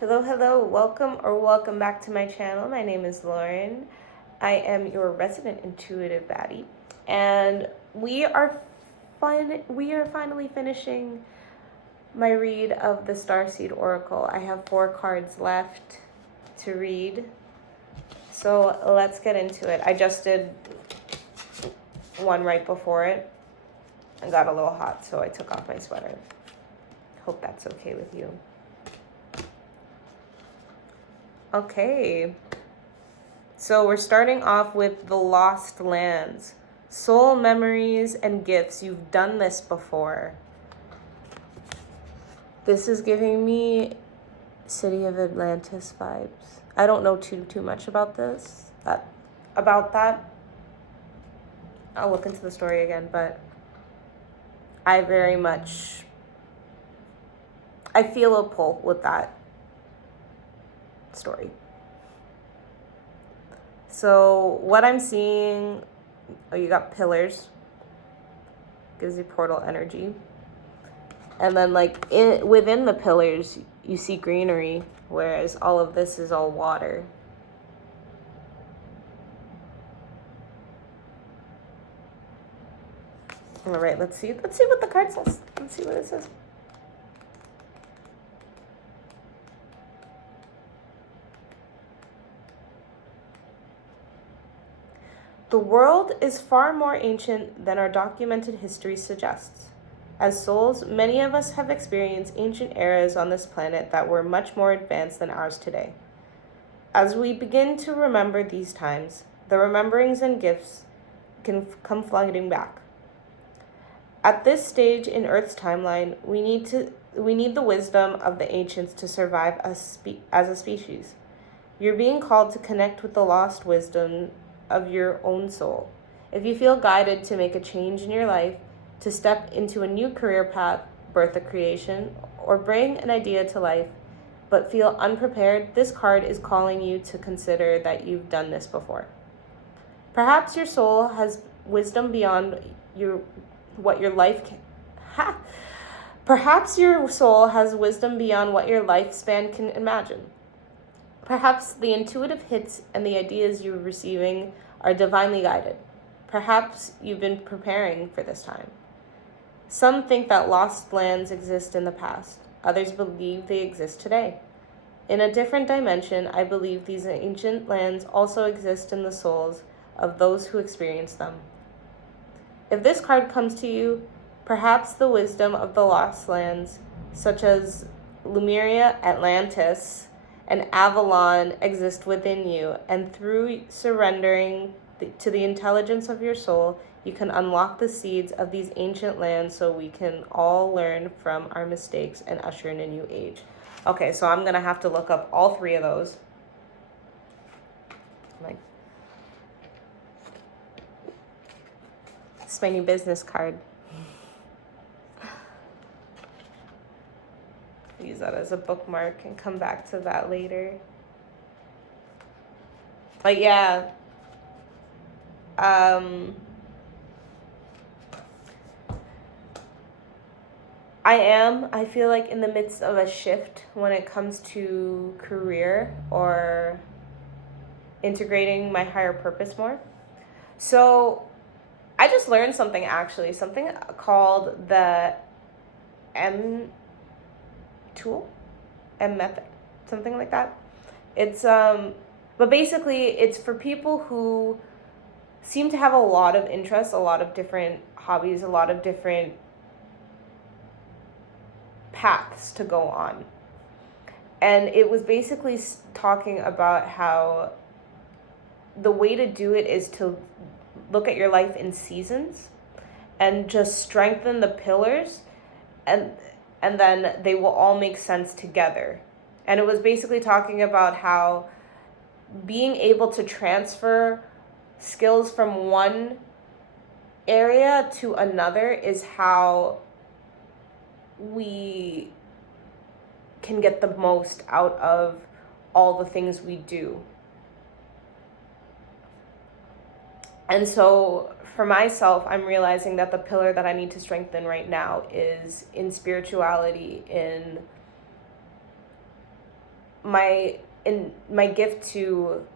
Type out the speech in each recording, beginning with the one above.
Hello, welcome back to my channel. My name is Lauren. I am your resident intuitive baddie, and we are finally finishing my read of the Starseed Oracle. I have 4 cards left to read, so let's get into it. I just did one right before it. I got a little hot, so I took off my sweater. Hope that's okay with you. Okay, so we're starting off with the Lost Lands. Soul memories and gifts. You've done this before. This is giving me City of Atlantis vibes. I don't know too much about this. About that. I'll look into the story again, but I feel a pull with that story. So what I'm seeing, you got pillars, gives you portal energy, and then within the pillars you see greenery, whereas all of this is all water. All right, let's see what the card says. Let's see what it says. The world is far more ancient than our documented history suggests. As souls, many of us have experienced ancient eras on this planet that were much more advanced than ours today. As we begin to remember these times, the rememberings and gifts can come flooding back. At this stage in Earth's timeline, we need the wisdom of the ancients to survive as a species. You're being called to connect with the lost wisdom of your own soul. If you feel guided to make a change in your life, to step into a new career path, birth a creation, or bring an idea to life, but feel unprepared, this card is calling you to consider that you've done this before. Perhaps your soul has wisdom beyond what your lifespan can imagine. Perhaps the intuitive hits and the ideas you're receiving are divinely guided. Perhaps you've been preparing for this time. Some think that lost lands exist in the past. Others believe they exist today. In a different dimension, I believe these ancient lands also exist in the souls of those who experience them. If this card comes to you, perhaps the wisdom of the lost lands, such as Lemuria, Atlantis, and Avalon, exist within you, and through surrendering to the intelligence of your soul, you can unlock the seeds of these ancient lands so we can all learn from our mistakes and usher in a new age. Okay, so I'm gonna have to look up all 3 of those. This is my new business card. Use that as a bookmark and come back to that later. But yeah, I feel like in the midst of a shift when it comes to career or integrating my higher purpose more. So I just learned something called the M method, something like that. It's but basically it's for people who seem to have a lot of interests, a lot of different hobbies, a lot of different paths to go on. And it was basically talking about how the way to do it is to look at your life in seasons and just strengthen the pillars, and then they will all make sense together. And it was basically talking about how being able to transfer skills from one area to another is how we can get the most out of all the things we do. And so for myself, I'm realizing that the pillar that I need to strengthen right now is in spirituality, in my gift to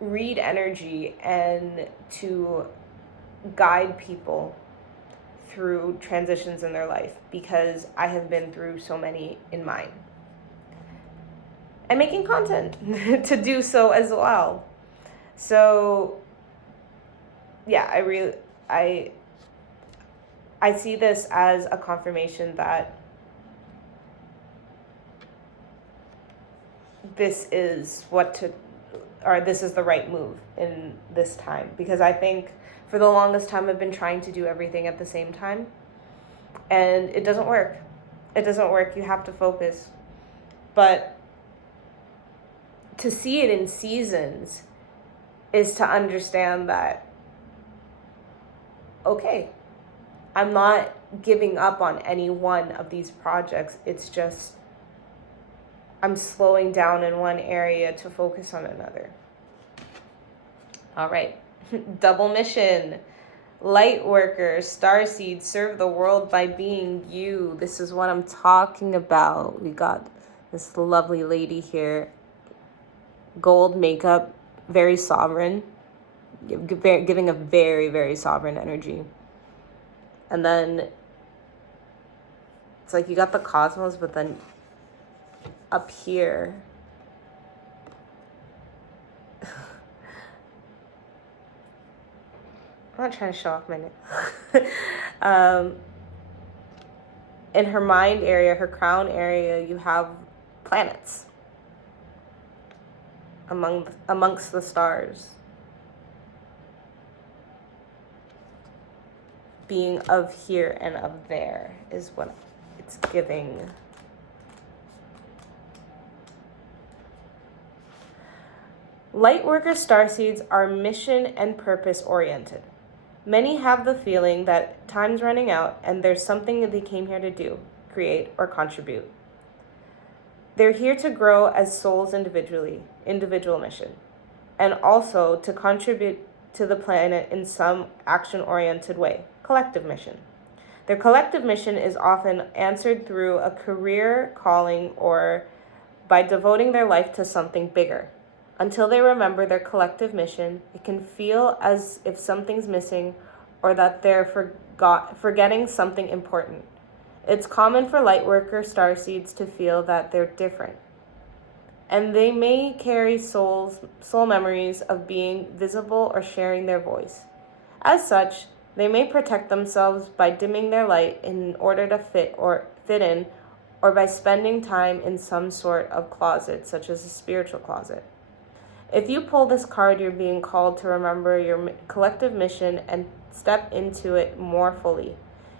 read energy and to guide people through transitions in their life, because I have been through so many in mine. And making content to do so as well. So yeah, I see this as a confirmation that this is this is the right move in this time, because I think for the longest time I've been trying to do everything at the same time, and it doesn't work. It doesn't work. You have to focus. But to see it in seasons is to understand that, okay, I'm not giving up on any one of these projects. It's just I'm slowing down in one area to focus on another. All right. Double mission. Lightworker, Starseed, serve the world by being you. This is what I'm talking about. We got this lovely lady here. Gold makeup, very sovereign. Giving a very, very sovereign energy. And then it's like you got the cosmos, but then up here, I'm not trying to show off my neck. In her mind area, her crown area, you have planets amongst the stars. Being of here and of there is what it's giving. Lightworker starseeds are mission and purpose oriented. Many have the feeling that time's running out and there's something that they came here to do, create, or contribute. They're here to grow as souls individual mission, and also to contribute to the planet in some action-oriented way, collective mission. Their collective mission is often answered through a career calling or by devoting their life to something bigger. Until they remember their collective mission, it can feel as if something's missing or that they're forgetting something important. It's common for Lightworker starseeds to feel that they're different, and they may carry soul memories of being visible or sharing their voice. As such, they may protect themselves by dimming their light in order to fit in, or by spending time in some sort of closet, such as a spiritual closet. If you pull this card, you're being called to remember your collective mission and step into it more fully.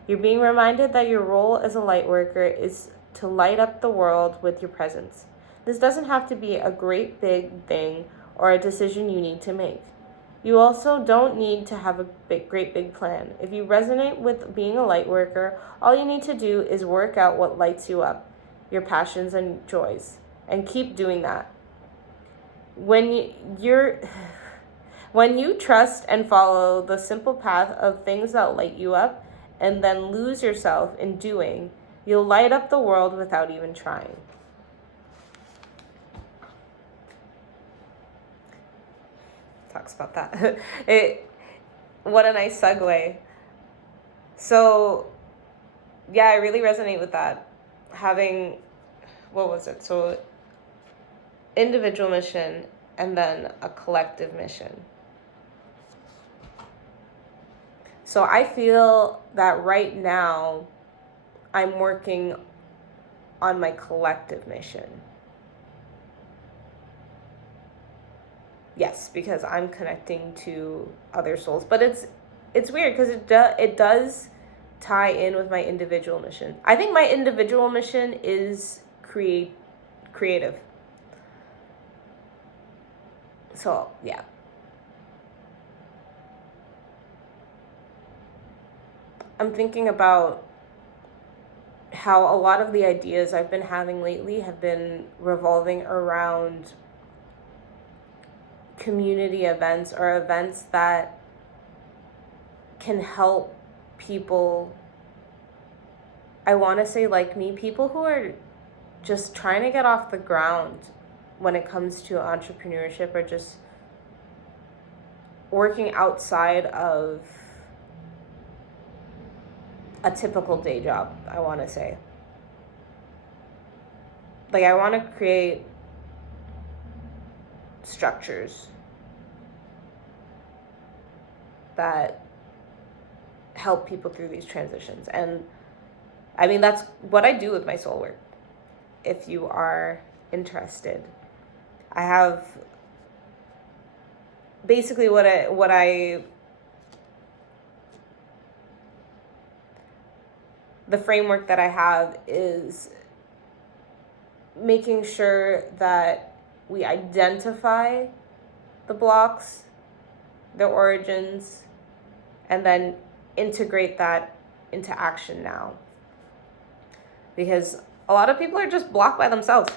You're being reminded that your role as a light worker is to light up the world with your presence. This doesn't have to be a great big thing or a decision you need to make. You also don't need to have a great big plan. If you resonate with being a light worker, all you need to do is work out what lights you up, your passions and joys, and keep doing that. When you trust and follow the simple path of things that light you up and then lose yourself in doing, you'll light up the world without even trying. Talks about that. What a nice segue. So, yeah, I really resonate with that. Having, what was it? So, individual mission and then a collective mission. So I feel that right now I'm working on my collective mission. Yes, because I'm connecting to other souls, but it's weird because it does tie in with my individual mission. I think my individual mission is creative. So, yeah. I'm thinking about how a lot of the ideas I've been having lately have been revolving around community events or events that can help people, I want to say like me, people who are just trying to get off the ground when it comes to entrepreneurship, or just working outside of a typical day job, I want to say. Like, I want to create structures that help people through these transitions. And I mean, that's what I do with my soul work. If you are interested, I have basically what I the framework that I have is making sure that we identify the blocks, the origins, and then integrate that into action now. Because a lot of people are just blocked by themselves.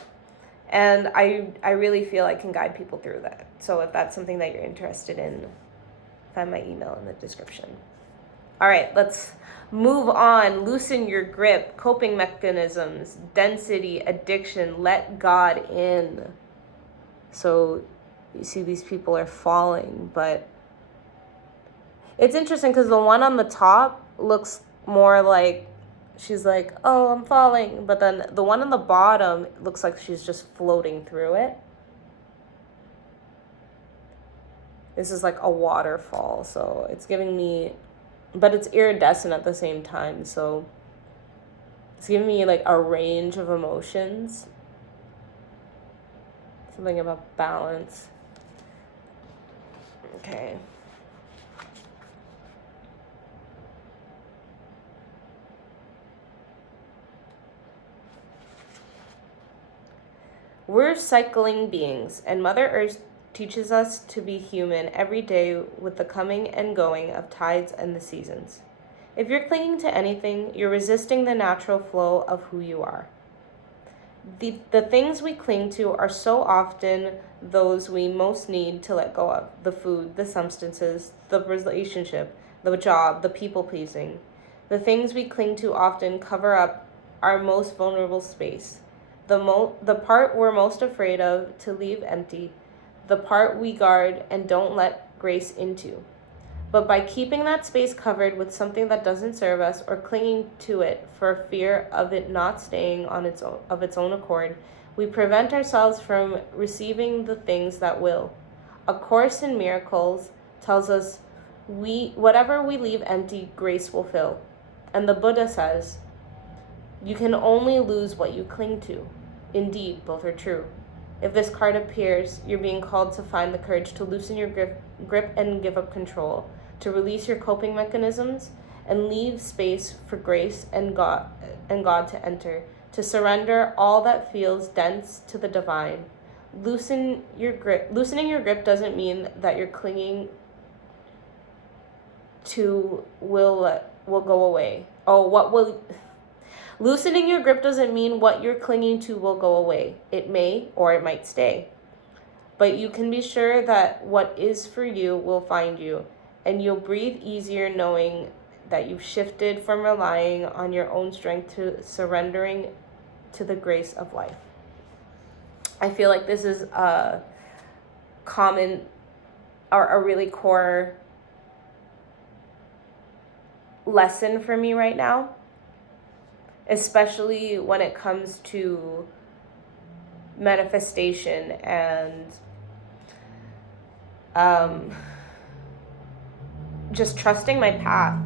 And I really feel I can guide people through that. So if that's something that you're interested in, find my email in the description. All right, let's move on. Loosen your grip, coping mechanisms, density, addiction, let God in. So you see these people are falling, but it's interesting because the one on the top looks more like she's like, oh, I'm falling. But then the one on the bottom looks like she's just floating through it. This is like a waterfall, so it's giving me, but it's iridescent at the same time, so it's giving me like a range of emotions. Something about balance. Okay. We're cycling beings, and Mother Earth teaches us to be human every day with the coming and going of tides and the seasons. If you're clinging to anything, you're resisting the natural flow of who you are. The things we cling to are so often those we most need to let go of. The food, the substances, the relationship, the job, the people-pleasing. The things we cling to often cover up our most vulnerable space. The part we're most afraid of to leave empty. The part we guard and don't let grace into. But by keeping that space covered with something that doesn't serve us, or clinging to it for fear of it not staying on its own accord, we prevent ourselves from receiving the things that will. A Course in Miracles tells us whatever we leave empty, grace will fill. And the Buddha says, you can only lose what you cling to. Indeed, both are true. If this card appears, you're being called to find the courage to loosen your grip and give up control, to release your coping mechanisms and leave space for grace and God to enter, to surrender all that feels dense to the divine. Loosening your grip doesn't mean that you're clinging to will go away. Loosening your grip doesn't mean what you're clinging to will go away. It may, or it might stay. But you can be sure that what is for you will find you, and you'll breathe easier knowing that you've shifted from relying on your own strength to surrendering to the grace of life. I feel like this is a common, or a really core lesson for me right now, especially when it comes to manifestation and just trusting my path.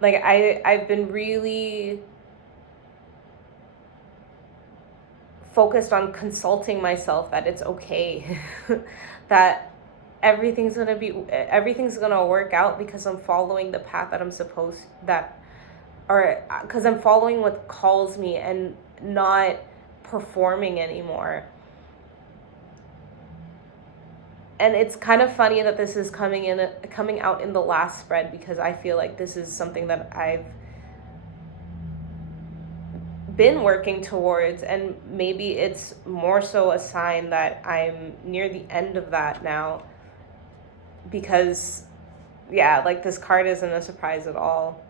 Like I've been really focused on consulting myself that it's okay, that everything's gonna work out because I'm following the path that I'm supposed or because I'm following what calls me and not performing anymore. And it's kind of funny that this is coming out in the last spread, because I feel like this is something that I've been working towards, and maybe it's more so a sign that I'm near the end of that now, because yeah, like this card isn't a surprise at all.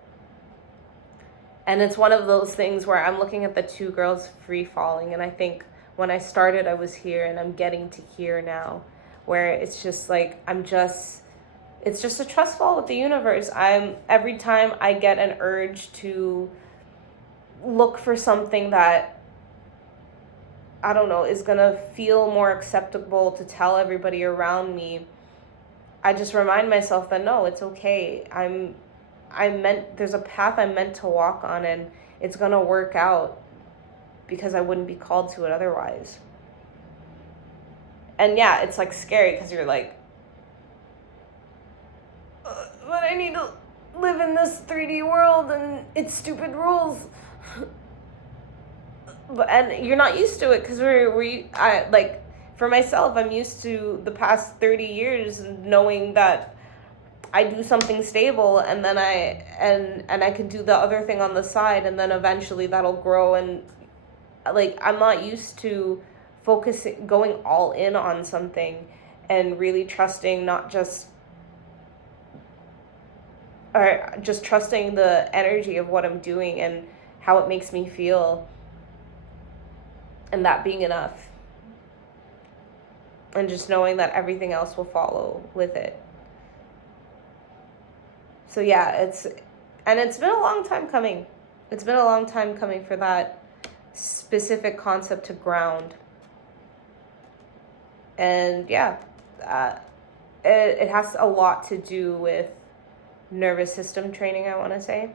And it's one of those things where I'm looking at the two girls free falling, and I think when I started I was here, and I'm getting to here now, where it's just like it's just a trust fall with the universe. Every time I get an urge to look for something that, I don't know, is gonna feel more acceptable to tell everybody around me, I just remind myself that no, it's okay. There's a path I'm meant to walk on, and it's gonna work out because I wouldn't be called to it otherwise. And yeah, it's like scary because you're like, but I need to live in this 3D world and it's stupid rules. And you're not used to it because for myself, I'm used to the past 30 years knowing that I do something stable, and then I can do the other thing on the side, and then eventually that'll grow. And like, I'm not used to going all in on something and really trusting, not just, or just trusting the energy of what I'm doing and how it makes me feel, and that being enough, and just knowing that everything else will follow with it. So yeah, it's been a long time coming. It's been a long time coming for that specific concept to ground. And yeah, it has a lot to do with nervous system training, I want to say.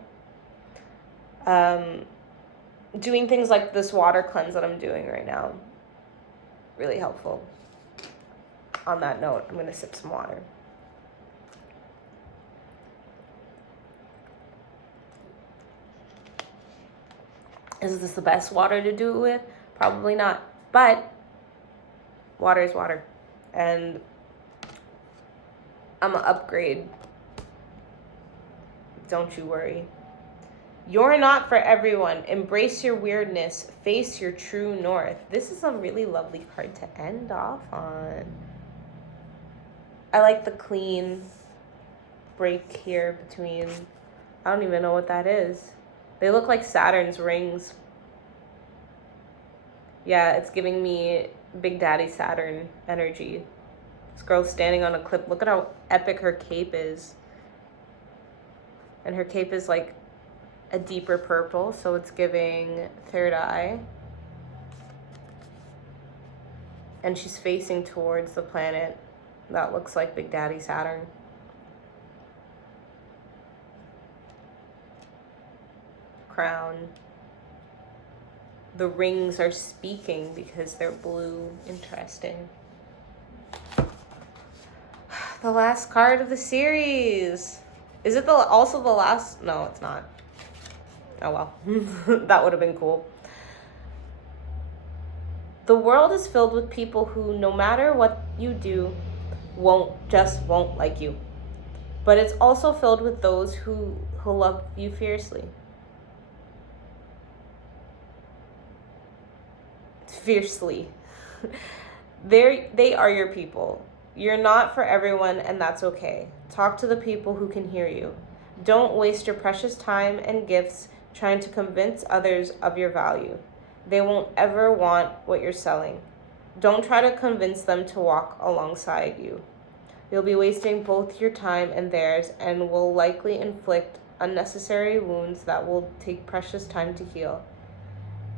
Doing things like this water cleanse that I'm doing right now, really helpful. On that note, I'm going to sip some water. Is this the best water to do it with? Probably not. But water is water. And I'm going to upgrade. Don't you worry. You're not for everyone. Embrace your weirdness. Face your true north. This is a really lovely card to end off on. I like the clean break here between, I don't even know what that is. They look like Saturn's rings. Yeah, it's giving me Big Daddy Saturn energy. This girl's standing on a cliff. Look at how epic her cape is. And her cape is like a deeper purple, so it's giving third eye. And she's facing towards the planet that looks like Big Daddy Saturn. Crown. The rings are speaking because they're blue. Interesting. The last card of the series. Is it also the last? No, it's not. Oh well. That would have been cool. The world is filled with people who, no matter what you do, won't like you. But it's also filled with those who love you fiercely. Fiercely. They are your people. You're not for everyone, and that's okay. Talk to the people who can hear you. Don't waste your precious time and gifts trying to convince others of your value. They won't ever want what you're selling. Don't try to convince them to walk alongside you. You'll be wasting both your time and theirs, and will likely inflict unnecessary wounds that will take precious time to heal.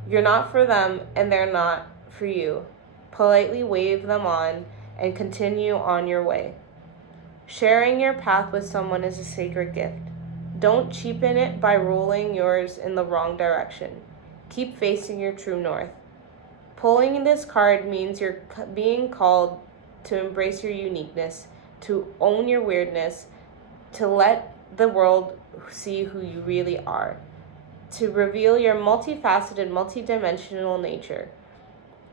You're not for them, and they're not for you. Politely wave them on and continue on your way. Sharing your path with someone is a sacred gift. Don't cheapen it by rolling yours in the wrong direction. Keep facing your true north. Pulling this card means you're being called to embrace your uniqueness, to own your weirdness, to let the world see who you really are, to reveal your multifaceted, multidimensional nature,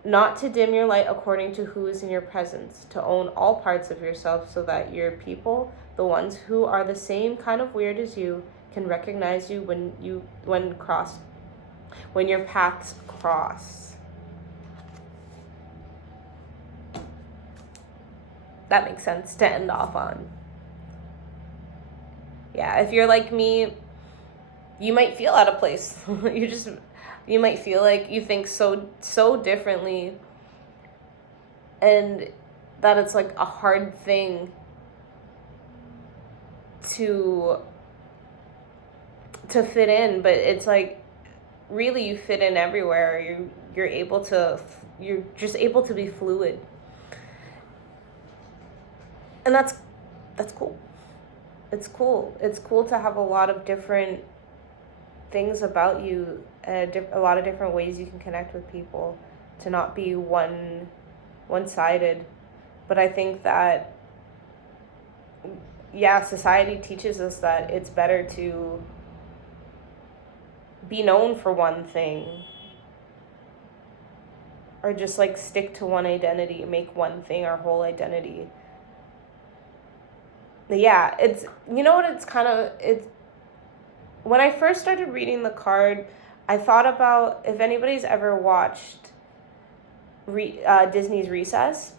not to dim your light according to who is in your presence, to own all parts of yourself so that your people, the ones who are the same kind of weird as you, can recognize you when your paths cross. That makes sense to end off on. Yeah, if you're like me, you might feel out of place. You might feel like you think so differently, and that it's like a hard thing to fit in, but it's like really you fit in everywhere. You're just able to be fluid, and that's cool. It's cool to have a lot of different things about you, a lot of different ways you can connect with people, to not be one-sided. But I think that, yeah, society teaches us that it's better to be known for one thing, or just like stick to one identity, make one thing our whole identity. Yeah, it's, you know what, it's when I first started reading the card, I thought about, if anybody's ever watched Disney's Recess,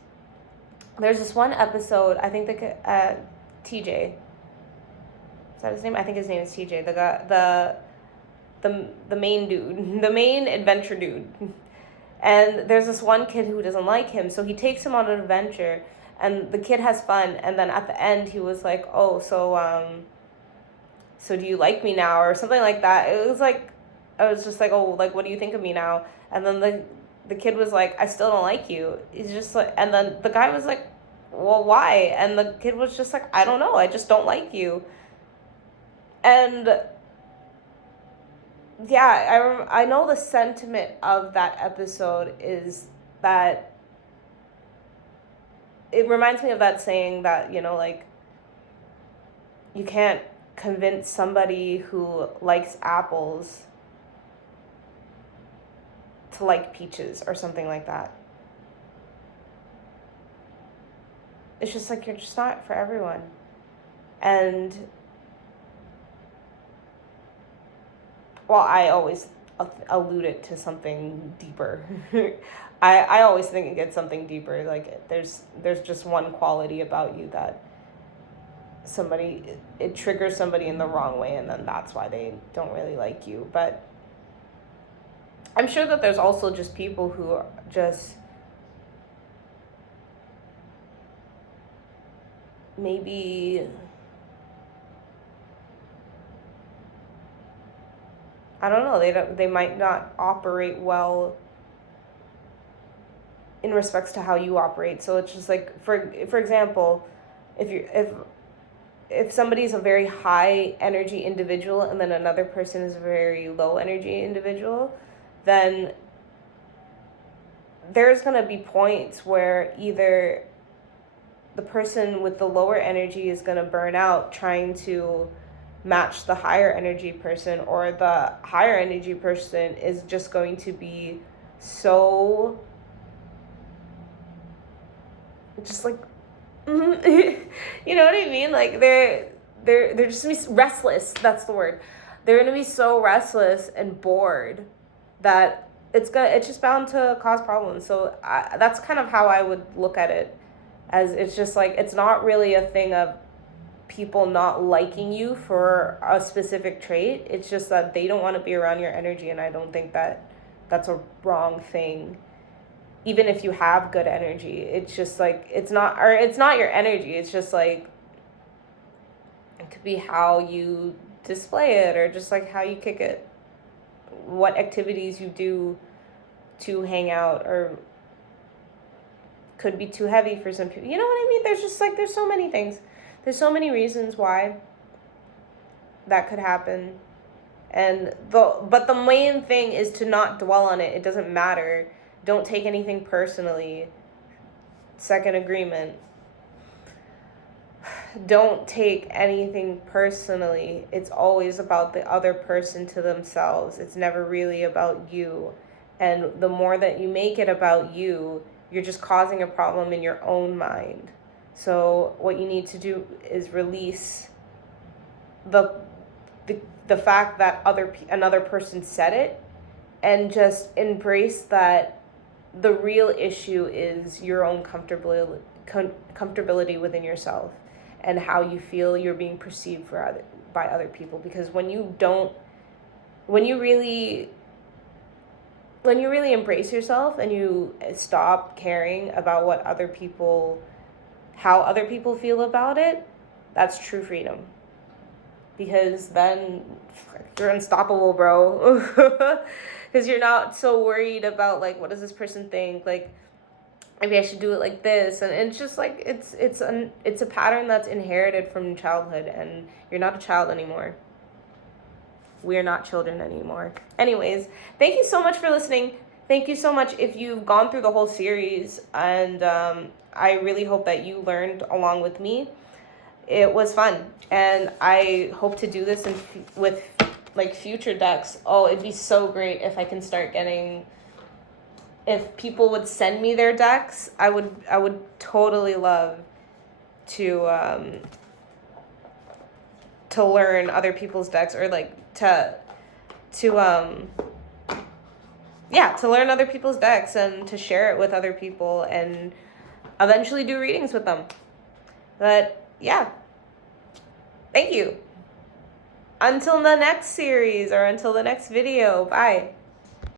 there's this one episode, I think TJ, is that his name? I think his name is TJ, the main dude, the main adventure dude. And there's this one kid who doesn't like him, so he takes him on an adventure, and the kid has fun, and then at the end he was like, oh, so do you like me now, or something like that. It was like, I was just like, oh, like, what do you think of me now? And then the kid was like, I still don't like you. He's just like, and then the guy was like, well, why? And the kid was just like, I don't know, I just don't like you. And yeah, I know the sentiment of that episode is that it reminds me of that saying that, you know, like, you can't convince somebody who likes apples to like peaches, or something like that. It's just like, you're just not for everyone. And, well, I always allude it to something deeper. I always think it's something deeper. Like, there's just one quality about you that it triggers somebody in the wrong way, and then that's why they don't really like you. But I'm sure that there's also just people who are just maybe, I don't know, they might not operate well in respects to how you operate. So it's just like, for example, if somebody's a very high energy individual and then another person is a very low energy individual, then there's going to be points where either the person with the lower energy is going to burn out trying to match the higher energy person, or the higher energy person is just going to be so just like, you know what I mean? Like, they're just gonna be restless. That's the word. They're gonna be so restless and bored that it's just bound to cause problems. So that's kind of how I would look at it, as it's just like, it's not really a thing of people not liking you for a specific trait. It's just that they don't want to be around your energy, and I don't think that that's a wrong thing. Even if you have good energy, it's just like, it's not your energy. It's just like, it could be how you display it, or just like how you kick it, what activities you do to hang out, or could be too heavy for some people. You know what I mean? There's just like, there's so many things. There's so many reasons why that could happen. But the main thing is to not dwell on it. It doesn't matter. Don't take anything personally. Second agreement. Don't take anything personally. It's always about the other person to themselves. It's never really about you. And the more that you make it about you, you're just causing a problem in your own mind. So what you need to do is release the fact that another person said it, and just embrace that the real issue is your own comfortability within yourself, and how you feel you're being perceived by other people. Because when you don't when you really embrace yourself and you stop caring about how other people feel about it, that's true freedom. Because then you're unstoppable, bro. Because you're not so worried about, like, what does this person think? Like, maybe I should do it like this. And it's just like, it's a pattern that's inherited from childhood, and you're not a child anymore. We're not children anymore. Anyways, thank you so much for listening. Thank you so much if you've gone through the whole series, and I really hope that you learned along with me. It was fun, and I hope to do this with like future decks. Oh, it'd be so great if I can start getting, if people would send me their decks. I would totally love to learn other people's decks, or like to learn other people's decks and to share it with other people and eventually do readings with them. But yeah, thank you. Until the next series or until the next video, bye.